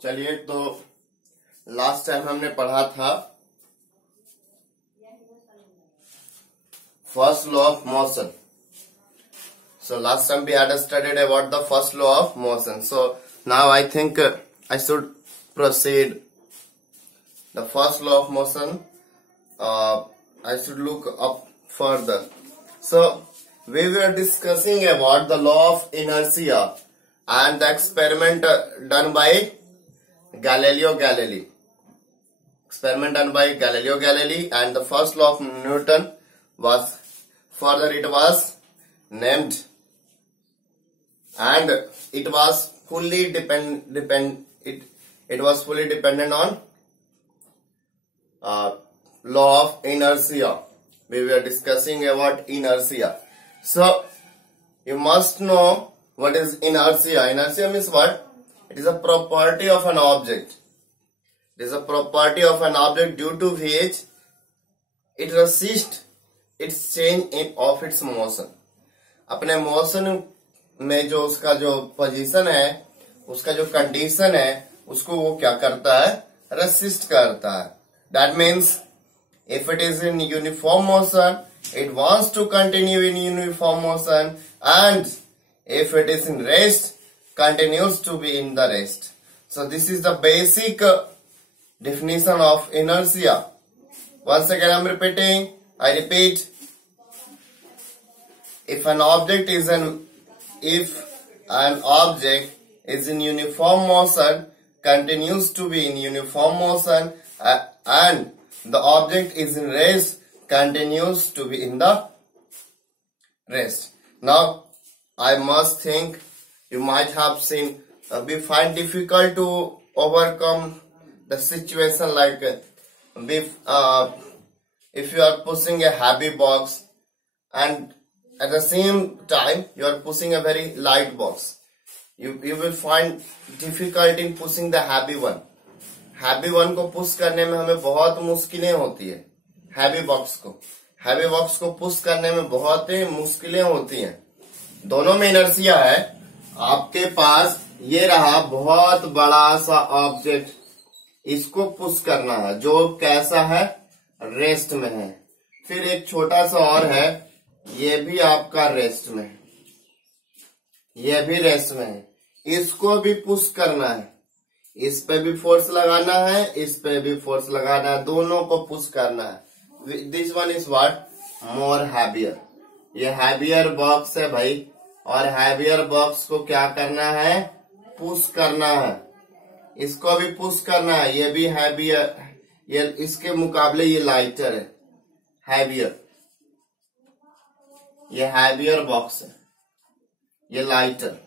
चलिए, तो last time हमने पढ़ा था first law of motion. So last time we had studied about the first law of motion. So now I think I should proceed the first law of motion. I should look up further. So we were discussing about the law of inertia and the experiment done by Galileo Galilei. Experiment done by Galileo Galilei, and the first law of Newton was further it was named, and it was fully it was fully dependent on law of inertia. We were discussing about inertia. So you must know what is inertia. Inertia means what? It is a property of an object. It is a property of an object due to which it resists its change of its motion. अपने motion में जो उसका जो position है, उसका जो condition है, उसको वो क्या करता है? रेसिस्ट करता है. That means if it is in uniform motion, it wants to continue in uniform motion, and if it is in rest, continues to be in the rest. So this is the basic definition of inertia. Once again I am repeating. I repeat. If an object is in uniform motion, continues to be in uniform motion, and the object is in rest, continues to be in the rest. Now I must think you might have seen we find difficult to overcome the situation like if you are pushing a heavy box and at the same time you are pushing a very light box. You will find difficult in pushing the heavy one. Heavy one को push करने में हमें बहुत मुश्किलें होती है. Heavy box को push करने में बहुत ही मुश्किलें होती हैं. दोनों में इनर्शिया है. आपके पास ये रहा बहुत बड़ा सा ऑब्जेक्ट, इसको पुश करना है, जो कैसा है? रेस्ट में है. फिर एक छोटा सा और है, ये भी आपका रेस्ट में है, ये भी रेस्ट में है. इसको भी पुश करना है. इस पे भी फोर्स लगाना है, इस पे भी फोर्स लगाना है, दोनों को पुश करना है. This one is what? More heavier. ये हैवियर बॉक्स है भाई, और हैवियर बॉक्स को क्या करना है? पुश करना है. इसको भी पुश करना है. ये भी हैवियर, ये इसके मुकाबले ये लाइटर है. हैवियर, ये हैवियर बॉक्स है, ये लाइटर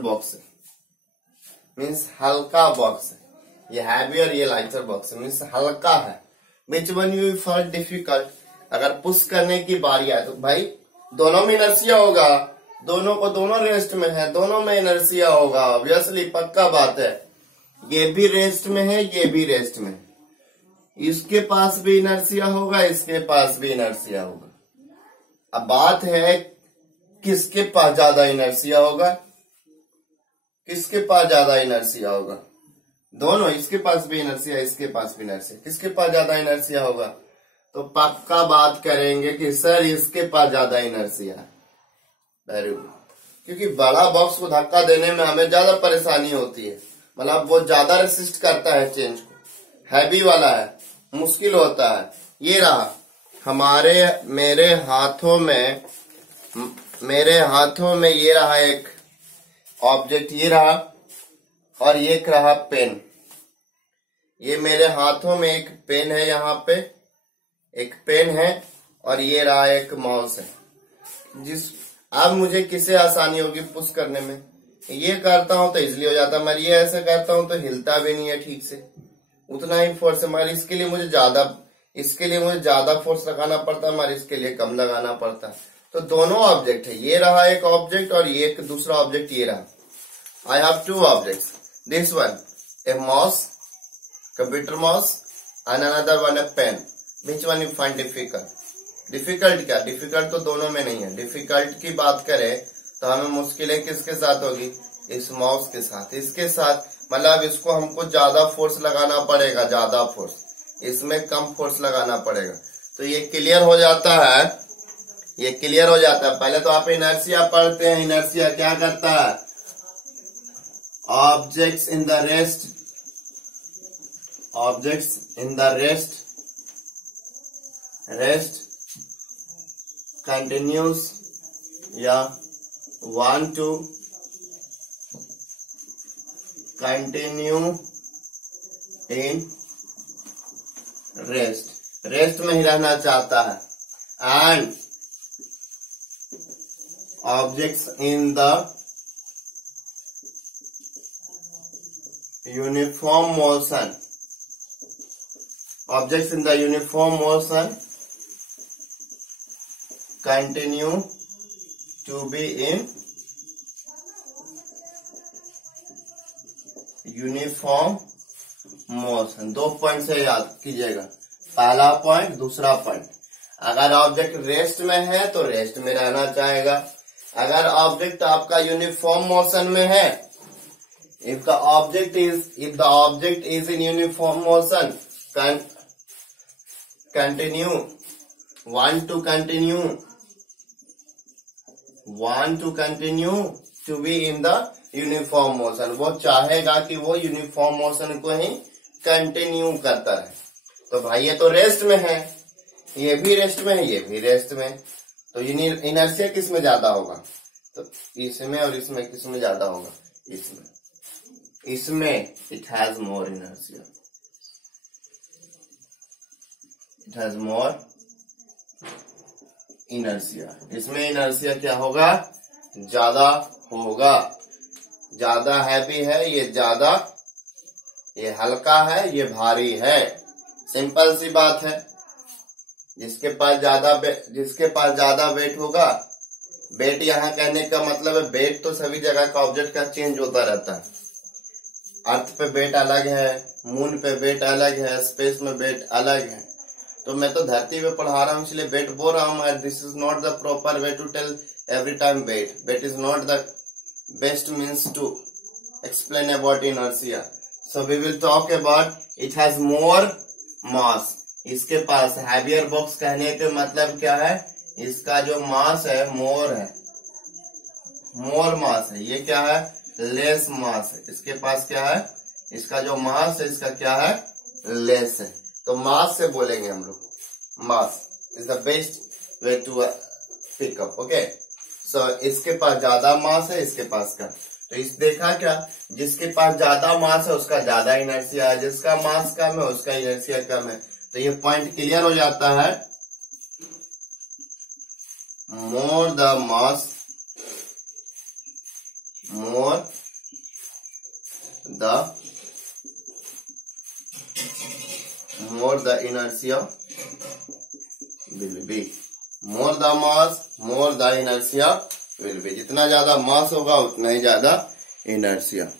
बॉक्स है. मीन्स हल्का बॉक्स है. ये हैवियर, ये लाइटर बॉक्स है, मीन्स हल्का है. विच वन यू फाइंड डिफिकल्ट? अगर पुश करने की बारी आए तो भाई दोनों में इनर्शिया होगा. दोनों रेस्ट में है, दोनों में इनर्शिया होगा. ऑब्वियसली पक्का बात है. ये भी रेस्ट में है, ये भी रेस्ट में है. इसके पास भी इनर्शिया होगा, इसके पास भी इनर्शिया होगा. अब बात है किसके पास ज्यादा इनर्शिया होगा? किसके पास ज्यादा इनर्शिया होगा? दोनों, इसके पास भी इनर्शिया, इसके पास भी इनर्शिया. किसके पास ज्यादा इनर्शिया होगा? तो पक्का बात करेंगे कि सर इसके पास ज्यादा इनर्शिया है. Very good. क्योंकि बड़ा बॉक्स को धक्का देने में हमें ज्यादा परेशानी होती है. मतलब वो ज्यादा रेसिस्ट करता है चेंज को. हैवी वाला है, मुश्किल होता है. ये रहा मेरे हाथों में ये रहा एक ऑब्जेक्ट, ये रहा, और ये रहा पेन. ये मेरे हाथों में एक पेन है, यहाँ पे एक पेन है, और ये रहा एक माउस है. अब मुझे किसे आसानी होगी पुश करने में? ये करता हूं तो इजिली हो जाता है, मगर ये ऐसे करता हूं तो हिलता भी नहीं है ठीक से. उतना ही फोर्स है, मगर इसके लिए मुझे ज्यादा फोर्स लगाना पड़ता है, मगर इसके लिए कम लगाना पड़ता है. तो दोनों ऑब्जेक्ट है. ये रहा एक ऑब्जेक्ट, और ये एक दूसरा ऑब्जेक्ट ये रहा. I have two objects. This one a mouse, computer mouse, and another one a pen. Which one you find difficult? Difficult क्या? डिफिकल्ट तो दोनों में नहीं है. डिफिकल्ट की बात करें तो हमें मुश्किलें किसके साथ होगी, इस माउस के साथ, इसके साथ। मतलब इसको हमको ज्यादा फोर्स लगाना पड़ेगा, ज्यादा फोर्स, इसमें कम फोर्स लगाना पड़ेगा। तो ये क्लियर हो जाता है, ये क्लियर हो जाता है। पहले तो आप इनर्शिया पढ़ते हैं। इनर्शिया क्या करता है, objects in the rest, objects in the rest continuous या want to continue in rest में ही रहना चाहता है। And objects in the uniform motion, objects in the uniform motion continue to be in uniform motion. 2 point से याद कीजिएगा, पहला point, दूसरा पॉइंट। अगर ऑब्जेक्ट रेस्ट में है तो रेस्ट में रहना चाहेगा। अगर ऑब्जेक्ट आपका यूनिफॉर्म मोशन में है, if the object is in uniform motion, want to continue to be in the uniform motion, वो चाहेगा कि वो यूनिफॉर्म मोशन को ही कंटिन्यू करता है। तो भाई ये तो रेस्ट में है, ये भी रेस्ट में है, ये भी रेस्ट में। तो इनर्शिया किस में ज्यादा होगा, तो इसमें और इसमें किस में ज्यादा होगा, इसमें it has more inertia, it has more inertia. इसमें इनर्शिया क्या होगा, ज्यादा होगा। ज्यादा हैवी है ये, ज्यादा, ये हल्का है, ये भारी है। सिंपल सी बात है। जिसके पास ज्यादा वेट होगा, वेट यहाँ कहने का मतलब है, वेट तो सभी जगह का ऑब्जेक्ट का चेंज होता रहता है। अर्थ पे वेट अलग है, मून पे वेट अलग है, स्पेस में वेट अलग है। तो मैं तो धरती पे पढ़ा रहा हूँ इसलिए वेट बोल रहा हूँ। This is not the proper way to tell every time weight. Weight is not the best means to explain about inertia. So we will talk about it has more mass. इसके पास heavier box कहने के मतलब क्या है, इसका जो मास है मोर है, मोर मास है। ये क्या है, लेस मास है। इसके पास क्या है, इसका जो मास है इसका क्या है, लेस है। तो मास से बोलेंगे हम लोग, mass is the best way to pick up. Okay, so इसके पास ज्यादा मास है, इसके पास कम। तो इस देखा क्या, जिसके पास ज्यादा मास है उसका ज्यादा इनर्शिया है, जिसका मास कम है उसका इनर्शिया कम है। तो ये पॉइंट क्लियर हो जाता है। More the mass, more the inertia will be, more the mass more the inertia will be। जितना ज्यादा मास होगा उतना ही ज्यादा इनर्शिया।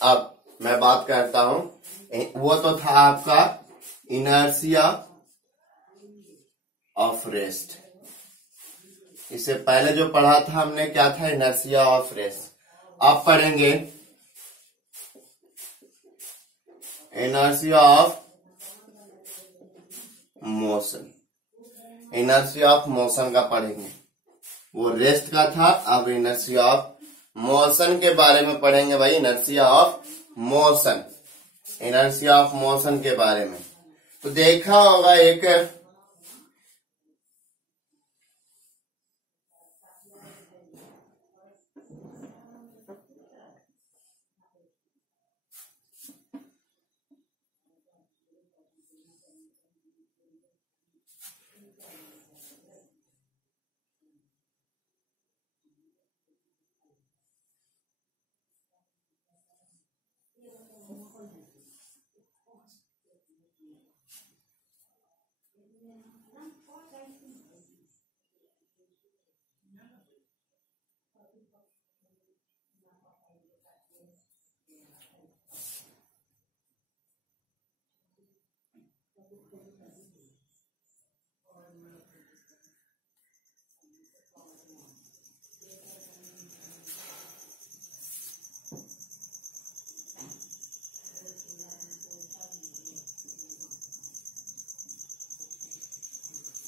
अब मैं बात करता हूं, वो तो था आपका इनर्शिया ऑफ रेस्ट। इससे पहले जो पढ़ा था हमने क्या था, इनर्शिया ऑफ रेस्ट। अब पढ़ेंगे inertia of motion. Inertia of motion का पढ़ेंगे, वो रेस्ट का था। अब इनर्शिया ऑफ मोशन के बारे में पढ़ेंगे भाई, inertia of motion, inertia of motion के बारे में। तो देखा होगा एक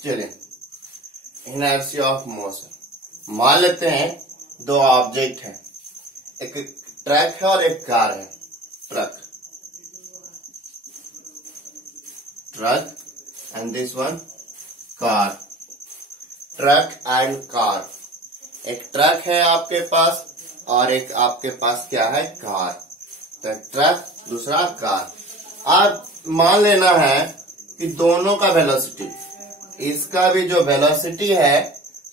चलिए, इनर्शिया ऑफ मोशन। मान लेते हैं दो ऑब्जेक्ट है, एक ट्रक है और एक कार है। Truck and this one car. Truck and car, एक ट्रक है आपके पास और एक आपके पास क्या है, कार। तो ट्रक दूसरा कार। आप मान लेना है कि दोनों का वेलोसिटी, इसका भी जो वेलोसिटी है,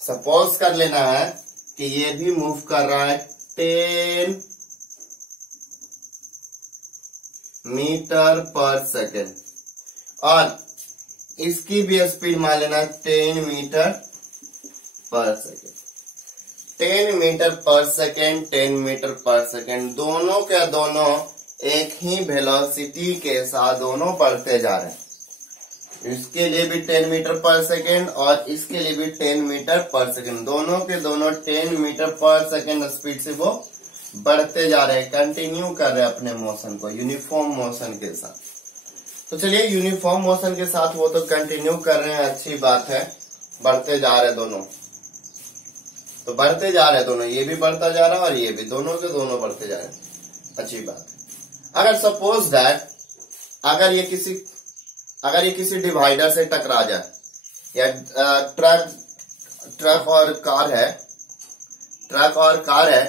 सपोज कर लेना है कि ये भी मूव कर रहा है 10 मीटर पर सेकेंड और इसकी भी स्पीड मान लेना 10 मीटर पर सेकेंड। 10 मीटर पर सेकेंड, 10 मीटर पर सेकेंड, दोनों के दोनों एक ही वेलोसिटी के साथ दोनों बढ़ते जा रहे हैं। इसके लिए भी 10 मीटर पर सेकेंड और इसके लिए भी 10 मीटर पर सेकेंड, दोनों के दोनों 10 मीटर पर सेकेंड स्पीड से वो बढ़ते जा रहे हैं, कंटिन्यू कर रहे हैं अपने मोशन को यूनिफॉर्म मोशन के साथ। तो चलिए, यूनिफॉर्म मोशन के साथ वो तो कंटिन्यू कर रहे हैं, अच्छी बात है, बढ़ते जा रहे दोनों। तो बढ़ते जा रहे दोनों, ये भी बढ़ता जा रहा है और ये भी, दोनों के दोनों बढ़ते जा रहे हैं, अच्छी बात है। अगर सपोज दैट अगर ये किसी डिवाइडर से टकरा जाए, या ट्रक और कार है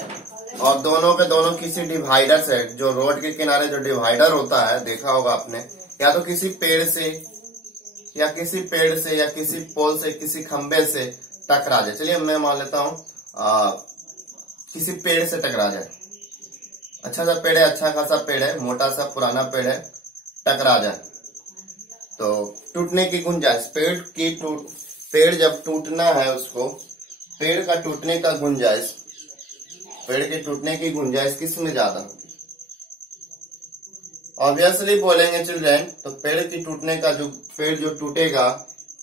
और दोनों के दोनों किसी डिवाइडर से, जो रोड के किनारे जो डिवाइडर होता है देखा होगा आपने, या तो किसी पेड़ से या किसी पोल से, किसी खंबे से टकरा जाए। चलिए मैं मान लेता हूं किसी पेड़ से टकरा जाए, अच्छा सा पेड़ है, अच्छा खासा पेड़ है, मोटा सा पुराना पेड़ है, टकरा जाए तो टूटने की गुंजाइश, पेड़ जब टूटना है उसको, पेड़ के टूटने की गुंजाइश किस में ज्यादा होगी? ऑब्वियसली बोलेंगे चिल्ड्रेन, तो पेड़ जो टूटेगा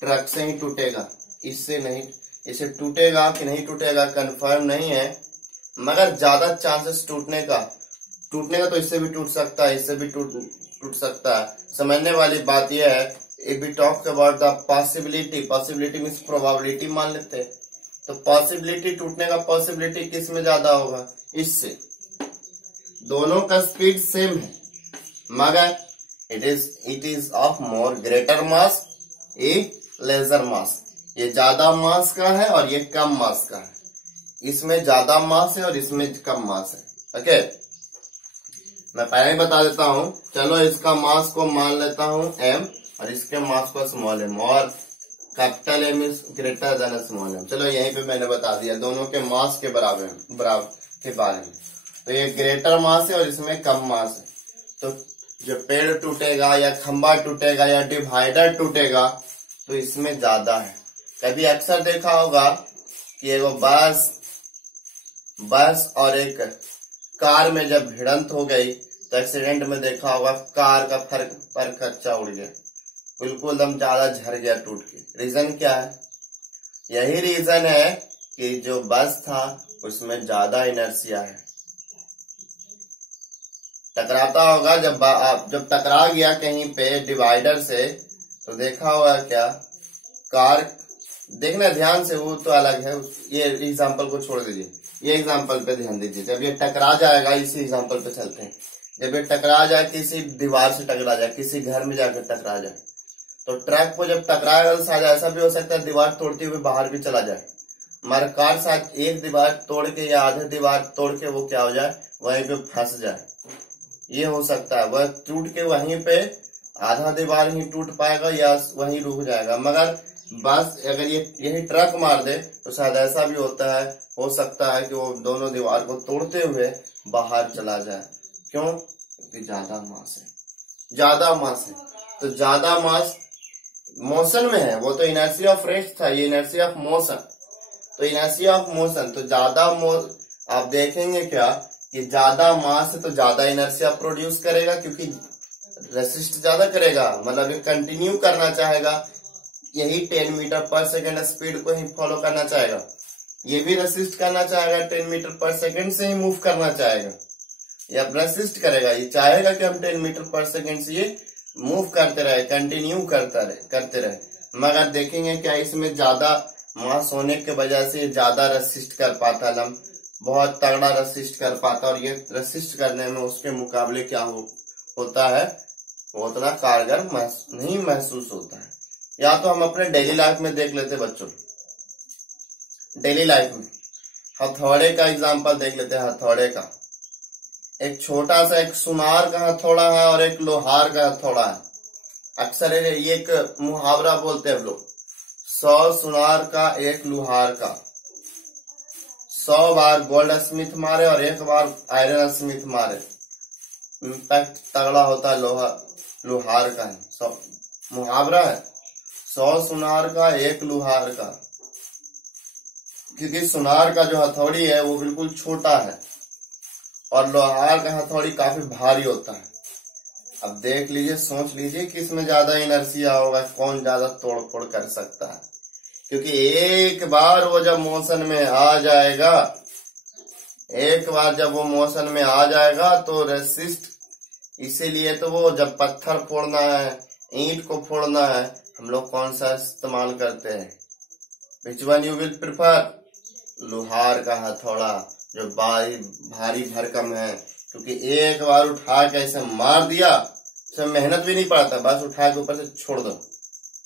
ट्रक से ही टूटेगा, इससे नहीं। इसे टूटेगा कि नहीं टूटेगा कंफर्म नहीं है, मगर ज्यादा चांसेस टूटने का तो इससे भी टूट सकता है, इससे भी टूट सकता है। समझने वाली बात यह है, if we talk about the possibility means probability मान लेते हैं, तो पॉसिबिलिटी टूटने का पॉसिबिलिटी किस में ज्यादा होगा? इससे। दोनों का स्पीड सेम है, मगर it is of more greater mass, a lesser mass. ये ज्यादा मास का है और ये कम मास का है, इसमें ज्यादा मास है और इसमें कम मास है। ओके, मैं पहले ही बता देता हूं। चलो, इसका मास को मान लेता हूं m और इसके मास को स्मॉल m, और capital M is greater than small m। चलो, यहीं पे मैंने बता दिया दोनों के मास के बराबर के बारे में। तो ये ग्रेटर मास है और इसमें कम मास है, तो जो पेड़ टूटेगा या खंबा टूटेगा या डिवाइडर टूटेगा तो इसमें ज्यादा है। कभी अक्सर देखा होगा कि एगो बस और एक कार में जब भिड़ंत हो गई तो एक्सीडेंट में देखा होगा कार का पर कच्चा उड़ गया, बिल्कुल दम ज्यादा झड़ गया टूट के। रीजन क्या है? यही रीजन है कि जो बस था उसमें ज्यादा इनर्शिया है। टकराता होगा जब टकरा गया कहीं पे डिवाइडर से, तो देखा होगा क्या, कार देखना ध्यान से, वो तो अलग है, ये एग्जांपल को छोड़ दीजिए, ये एग्जांपल पे ध्यान दीजिए। जब ये टकरा जाएगा, इसी एग्जांपल पे चलते हैं, जब ये टकरा जाए, किसी दीवार से टकरा जाए, किसी घर में जाकर टकरा जाए, तो ट्रक को जब टकराएगा तो शायद ऐसा भी हो सकता है दीवार तोड़ते हुए बाहर भी चला जाए, मगर कार शायद एक दीवार तोड़ के या आधे दीवार तोड़ के वो क्या हो जाए, वहीं पे फंस जाए। ये हो सकता है, वह टूट के वहीं पे आधा दीवार ही टूट पाएगा या वहीं रुक जाएगा। मगर बस अगर यही ट्रक मार दे तो शायद ऐसा भी होता है, हो सकता है कि वो दोनों दीवार को तोड़ते हुए बाहर चला जाए। क्यों? क्योंकि ज्यादा मास है। तो ज्यादा मास मोशन में है, वो तो इनर्शिया ऑफ रेस्ट था, ये इनर्शिया ऑफ मोशन। तो इनर्शिया ऑफ मोशन तो ज्यादा आप देखेंगे क्या कि ज्यादा मास है तो ज्यादा इनर्शिया प्रोड्यूस करेगा, क्योंकि रेसिस्ट ज्यादा करेगा, मतलब ये कंटिन्यू करना चाहेगा, यही 10 मीटर पर सेकेंड स्पीड को ही फॉलो करना चाहेगा। ये भी रेसिस्ट करना चाहेगा, 10 मीटर पर सेकेंड से ही मूव करना चाहेगा, या रेसिस्ट करेगा, ये चाहेगा कि हम 10 मीटर पर सेकेंड से ये मूव करते रहे, कंटिन्यू करते रहे। मगर देखेंगे क्या इसमें ज्यादा मास होने की वजह से ज्यादा रेसिस्ट कर पाता है, बहुत तगड़ा रेसिस्ट कर पाता है, और ये रेसिस्ट करने में उसके मुकाबले क्या होता है, वो उतना कारगर नहीं महसूस होता है। या तो हम अपने डेली लाइफ में देख लेते बच्चों, डेली लाइफ में हथौड़े का एग्जांपल देख लेते हैं। हथौड़े का एक छोटा सा एक सुनार का हथौड़ा है और एक लोहार का हथौड़ा है। अक्सर ये एक मुहावरा बोलते हैं हम लोग, 100 सुनार का एक लोहार का। 100 बार गोल्ड स्मिथ मारे और 1 बार आयरन स्मिथ मारे, इम्पैक्ट तगड़ा होता है लोहार का है। मुहावरा है 100 सुनार का एक लोहार का, क्योंकि सुनार का जो हथौड़ी है वो बिल्कुल छोटा है और लोहार का हथौड़ी काफी भारी होता है। अब देख लीजिए, सोच लीजिए कि इसमें ज्यादा इनर्शिया होगा, कौन ज्यादा तोड़ फोड़ कर सकता है, क्योंकि एक बार वो जब मोशन में आ जाएगा, एक बार जब वो मोशन में आ जाएगा तो रेसिस्ट, इसीलिए तो वो जब पत्थर फोड़ना है, ईंट को फोड़ना है, हम लोग कौन सा इस्तेमाल करते हैं? विच वन यू विल प्रिफर? लोहार का हथौड़ा जो भारी भरकम है, क्योंकि एक बार उठा के ऐसे मार दिया, उसमें मेहनत भी नहीं पड़ता, बस उठा के ऊपर से छोड़ दो,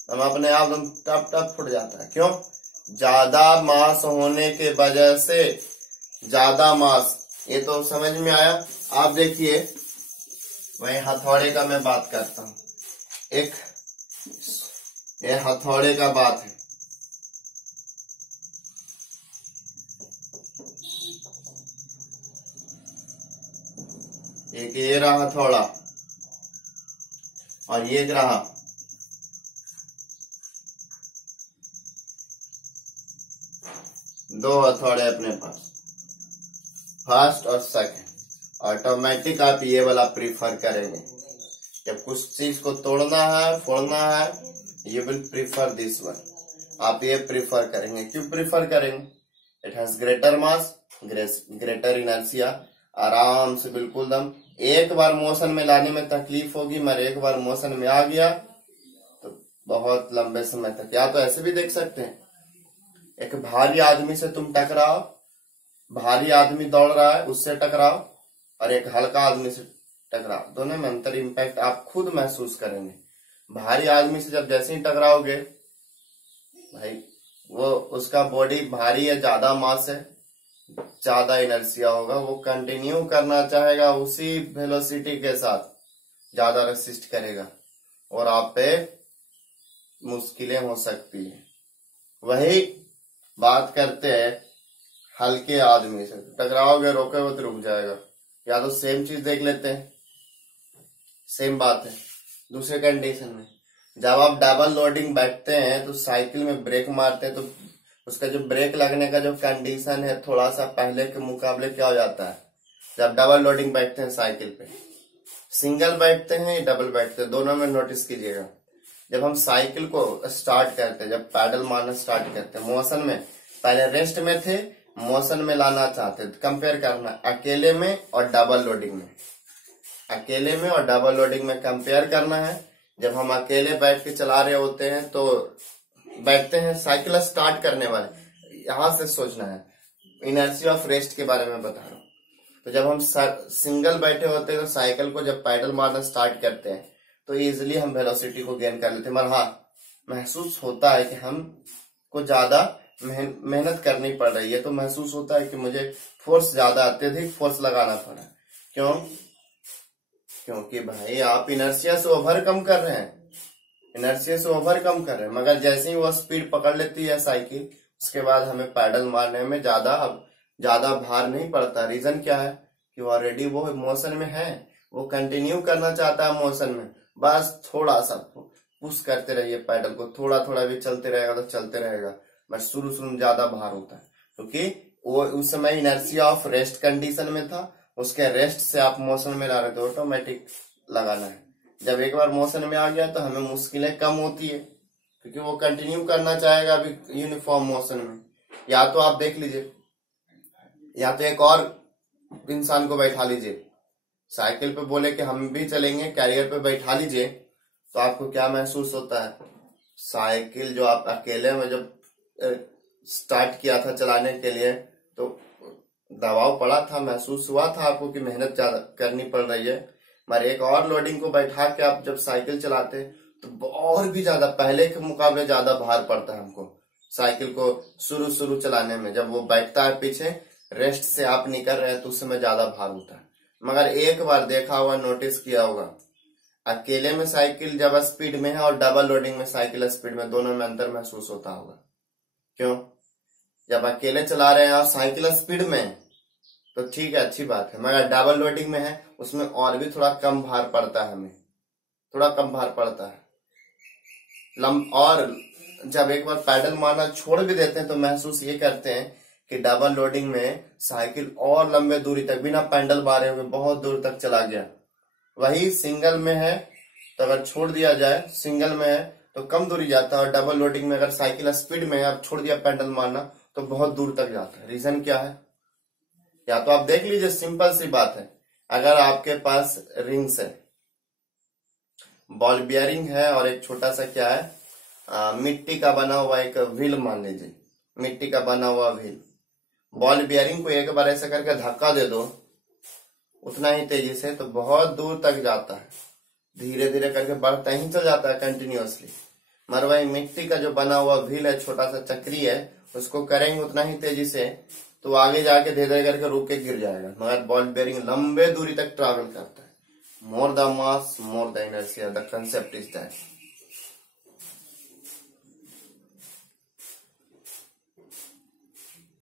हम अपने आप टप टप फुट जाता है। क्यों? ज्यादा मास होने के वजह से, ज्यादा मास, ये तो समझ में आया। आप देखिए, वही हथौड़े का मैं बात करता हूँ, ये हथौड़े का बात है। एक ये रहा हथौड़ा और ये रहा, दो हथौड़े अपने पास, फर्स्ट और सेकंड। ऑटोमेटिक आप ये वाला प्रीफर करेंगे। जब कुछ चीज को तोड़ना है, फोड़ना है, you will prefer this one, आप ये प्रीफर करेंगे। क्यों प्रीफर करेंगे? It has greater mass, greater inertia, आराम से बिल्कुल दम। एक बार मोशन में लाने में तकलीफ होगी, मगर एक बार मोशन में आ गया तो बहुत लंबे समय तक। या तो ऐसे भी देख सकते हैं, एक भारी आदमी से तुम टकराओ, भारी आदमी दौड़ रहा है उससे टकराओ, और एक हल्का आदमी से टकराओ, दोनों में अंतर इम्पैक्ट आप खुद महसूस करेंगे। भारी आदमी से जब जैसे ही टकराओगे, भाई वो उसका बॉडी भारी है, ज्यादा मास है, ज्यादा इनर्शिया होगा, वो कंटिन्यू करना चाहेगा उसी वेलोसिटी के साथ, ज्यादा रेसिस्ट करेगा और आप पे मुश्किलें हो सकती है। वही बात करते हैं हल्के आदमी से, टकराओगे, रोकोगे तो रुक जाएगा। या तो सेम चीज देख लेते हैं, सेम बात है दूसरे कंडीशन में। जब आप डबल लोडिंग बैठते हैं तो साइकिल में ब्रेक मारते हैं, तो उसका जो ब्रेक लगने का जो कंडीशन है थोड़ा सा पहले के मुकाबले क्या हो जाता है? जब डबल लोडिंग बैठते हैं साइकिल पे, सिंगल बैठते हैं या डबल बैठते हैं, दोनों में नोटिस कीजिएगा। जब हम साइकिल को स्टार्ट करते हैं, जब पैडल मारना स्टार्ट करते हैं, मोशन में पहले रेस्ट में थे, मोशन में लाना चाहते, कंपेयर करना अकेले में और डबल लोडिंग में, अकेले में और डबल लोडिंग में कंपेयर करना है। जब हम अकेले बैठ के चला रहे होते हैं तो बैठते हैं, साइकिल स्टार्ट करने वाले, यहां से सोचना है, इनर्शिया ऑफ रेस्ट के बारे में बता रहा हूं। तो जब हम सिंगल बैठे होते हैं तो साइकिल को जब पैडल मारना स्टार्ट करते हैं तो इजिली हम वेलोसिटी को गेन कर लेते हैं, मगर हाँ महसूस होता है कि हम को ज्यादा मेहनत करनी पड़ रही है, तो महसूस होता है कि मुझे फोर्स ज्यादा, अत्यधिक फोर्स लगाना पड़ा। क्यों? क्योंकि भाई आप इनर्शिया से ओवरकम कर रहे हैं, इनर्शिया से ओवरकम कर रहे हैं, मगर जैसे ही वो स्पीड पकड़ लेती है साइकिल, उसके बाद हमें पैडल मारने में ज्यादा भार नहीं पड़ता। रीजन क्या है? कि ऑलरेडी वो मोशन में है, वो कंटिन्यू करना चाहता है मोशन में, बस थोड़ा सा पुश करते रहिए पैडल को, थोड़ा थोड़ा भी चलते रहेगा तो चलते रहेगा, बस शुरू में ज्यादा भार होता है, क्योंकि वो उस समय इनर्शिया ऑफ रेस्ट कंडीशन में था, उसके रेस्ट से आप मोशन में ला रहे थे, ऑटोमेटिक लगाना है। जब एक बार मोशन में आ गया तो हमें मुश्किलें कम होती है, क्योंकि वो कंटिन्यू करना चाहेगा अभी यूनिफॉर्म मोशन में। या तो आप देख लीजिए, या तो एक और इंसान को बैठा लीजिए साइकिल पे, बोले कि हम भी चलेंगे, कैरियर पे बैठा लीजिए, तो आपको क्या महसूस होता है? साइकिल जो आप अकेले में जब स्टार्ट किया था चलाने के लिए तो दबाव पड़ा था, महसूस हुआ था आपको कि मेहनत ज्यादा करनी पड़ रही है, मगर एक और लोडिंग को बैठा के आप जब साइकिल चलाते तो और भी ज्यादा पहले के मुकाबले ज्यादा भार पड़ता है हमको साइकिल को शुरू चलाने में। जब वो बैठता है पीछे, रेस्ट से आप निकल रहे हैं तो उस समय ज्यादा भार होता है। मगर एक बार देखा होगा, नोटिस किया होगा, अकेले में साइकिल जब स्पीड में है और डबल लोडिंग में साइकिल स्पीड में, दोनों में अंतर महसूस होता होगा। क्यों? जब अकेले चला रहे हैं और साइकिल स्पीड में है तो ठीक है, अच्छी बात है, मगर डबल लोडिंग में है उसमें और भी थोड़ा कम भार पड़ता है, हमें थोड़ा कम भार पड़ता है। और जब एक बार पैडल मारना छोड़ भी देते हैं तो महसूस ये करते हैं कि डबल लोडिंग में साइकिल और लंबे दूरी तक बिना पैडल मारे हुए बहुत दूर तक चला गया। वही सिंगल में है तो अगर छोड़ दिया जाए, सिंगल में है तो कम दूरी जाता है, और डबल लोडिंग में अगर साइकिल स्पीड में है और छोड़ दिया पैडल मारना तो बहुत दूर तक जाता है। रीजन क्या है? या तो आप देख लीजिए, सिंपल सी बात है, अगर आपके पास रिंग्स है, बॉल बियरिंग है और एक छोटा सा क्या है, मिट्टी का बना हुआ एक व्हील, मान लीजिए मिट्टी का बना हुआ व्हील, बॉल बियरिंग को एक बार ऐसा करके धक्का दे दो उतना ही तेजी से तो बहुत दूर तक जाता है, धीरे धीरे करके बढ़ता ही चल जाता है कंटिन्यूअसली। मगर वही मिट्टी का जो बना हुआ व्हील है, छोटा सा चक्री है, उसको करेंगे उतना ही तेजी से तो आगे जाके धीरे धीरे करके रुक के गिर जाएगा। मगर बॉल बेयरिंग लंबे दूरी तक ट्रैवल करता है। More the mass more the inertia, the concept is that.